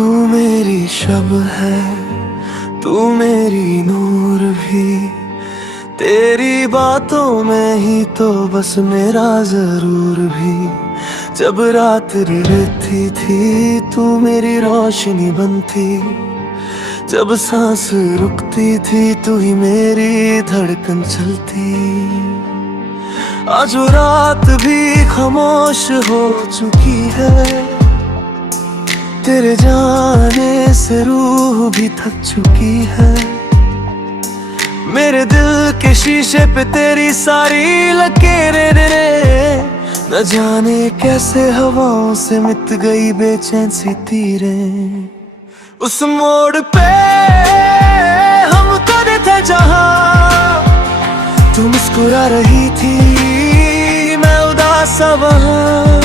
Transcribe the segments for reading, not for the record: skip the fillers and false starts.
तू मेरी शब है, तू मेरी नूर भी, तेरी बातों में ही तो बस मेरा जरूर भी। जब रात रहती थी तू मेरी रोशनी बनती, जब सांस रुकती थी तू ही मेरी धड़कन चलती। आज वो रात भी खामोश हो चुकी है, तेरे जाने से रूह भी थक चुकी है। मेरे दिल के शीशे पे तेरी सारी लकीरें न जाने कैसे हवाओं से मिट गई बेचैन सी तीरें। उस मोड़ पे हम खड़े थे जहां, तू मुस्कुरा रही थी मैं उदास सा वहां।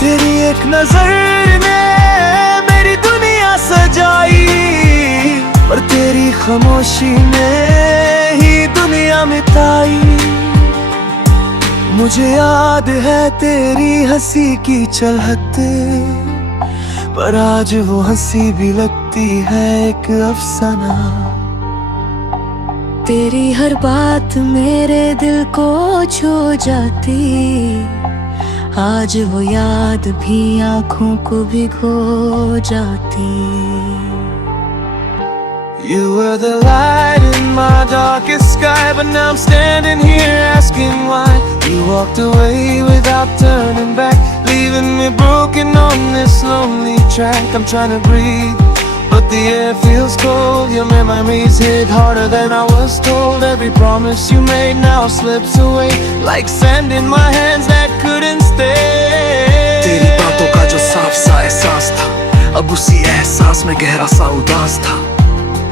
तेरी एक नजर ने मेरी दुनिया सजाई, पर तेरी खामोशी ने ही दुनिया मिटाई। मुझे याद है तेरी हंसी की चलहते, पर आज वो हंसी भी लगती है एक अफसाना। तेरी हर बात मेरे दिल को छू जाती, आज वो याद भी आँखों को भिगो जाती। You were the light in my darkest sky, but now I'm standing here asking why. You walked away without turning back, leaving me broken on this lonely track. I'm trying to breathe, but the air feels cold. Your memories hit harder than I was told. Every promise you made now slips away, like sand in my hands that couldn't stay. तेरी बातों का जो साफ सा एहसास था, अब उसी एहसास में गहरा सा उदास था।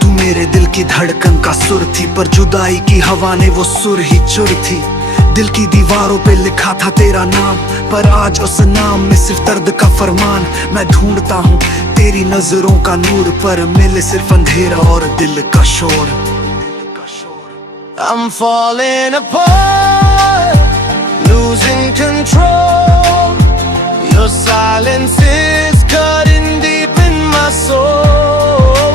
तू मेरे दिल की धड़कन का सुर थी, पर जुदाई की हवा ने वो सुर ही चुर थी। दिल की दीवारों पे लिखा था तेरा नाम, पर आज उस नाम में सिर्फ दर्द का फरमान। मैं ढूंढता हूँ तेरी नजरों का नूर, पर मिले सिर्फ अंधेरा और दिल का शोर। I'm falling apart, losing control. Your silence is cutting deep in my soul.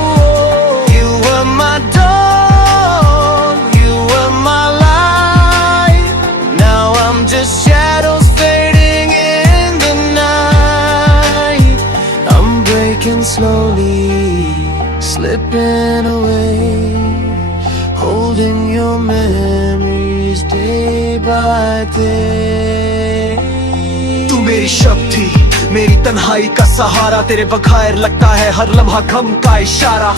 You were my dawn, you were my light. Now I'm just shadows fading in the night. I'm breaking slowly, slipping away, holding your memories day by day. तू मेरी शब थी, मेरी तन्हाई का सहारा, तेरे बगैर लगता है हर लम्हा गम का इशारा।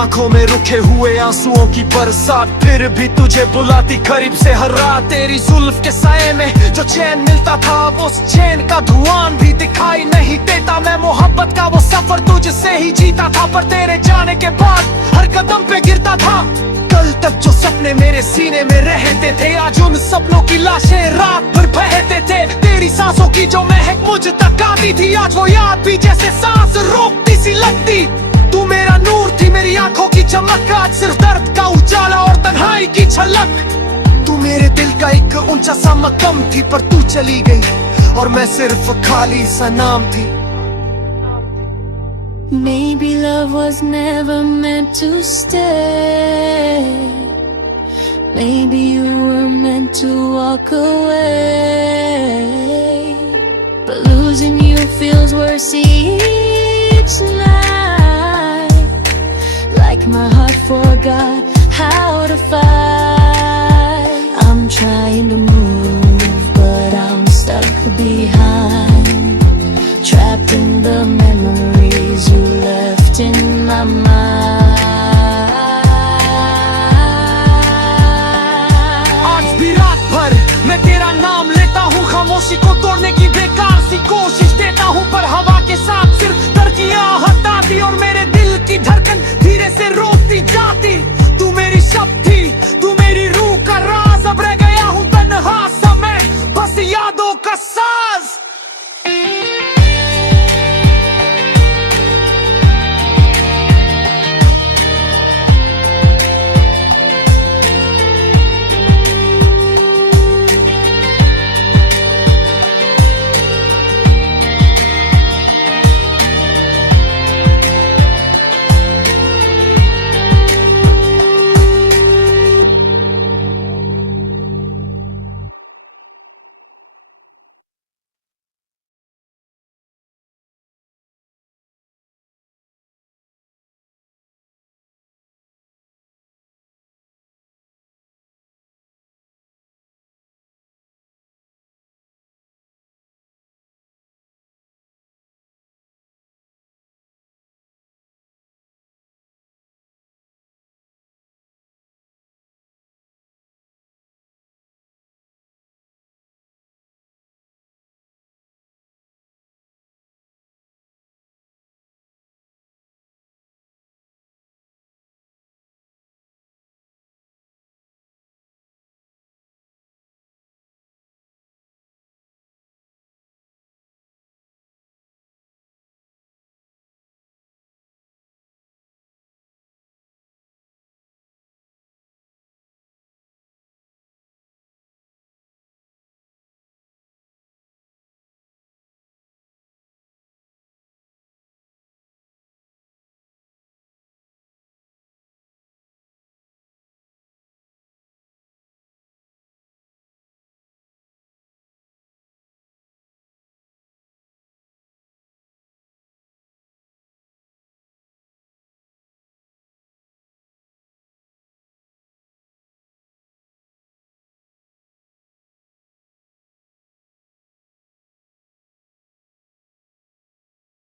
आंखों में रुके हुए आंसुओं की बरसात, फिर भी तुझे बुलाती करीब से हर रात। तेरी जुल्फ के साए में जो चैन मिलता था, वो उस चैन का धुआं भी दिखाई नहीं देता। मैं मोहब्बत का वो सफर तुझसे ही जीता था, पर तेरे जाने के बाद हर कदम पे गिरता था। कल तक जो सपने मेरे सीने में रहते थे, आज उन सपनों की लाशें रात भर बहते थे। तेरी सांसों की जो महक मुझ तक आती थी, आज वो याद भी जैसे सांस रोकती सी लगती। तू मेरा नूर थी, मेरी आंखों की चमक, आज सिर्फ दर्द का उजाला और तन्हाई की झलक। तू मेरे दिल का एक ऊंचा सा मकाम थी, पर तू चली गई और मैं सिर्फ खाली सा नाम थी। Maybe love was never meant to stay. Maybe you were meant to walk away. But losing you feels worse each night. Like my heart forgot how to fight. I'm trying to move, but I'm stuck behind, trapped in the memories you left in my mind. आज भी रात भर मैं तेरा नाम लेता हूँ, खामोशी को तोड़ने की बेकार सी कोशिश देता हूँ, पर हवा के साथ सिर्फ दर्द की आहट आती और मेरे दिल की धड़कन धीरे से रोकती जाती।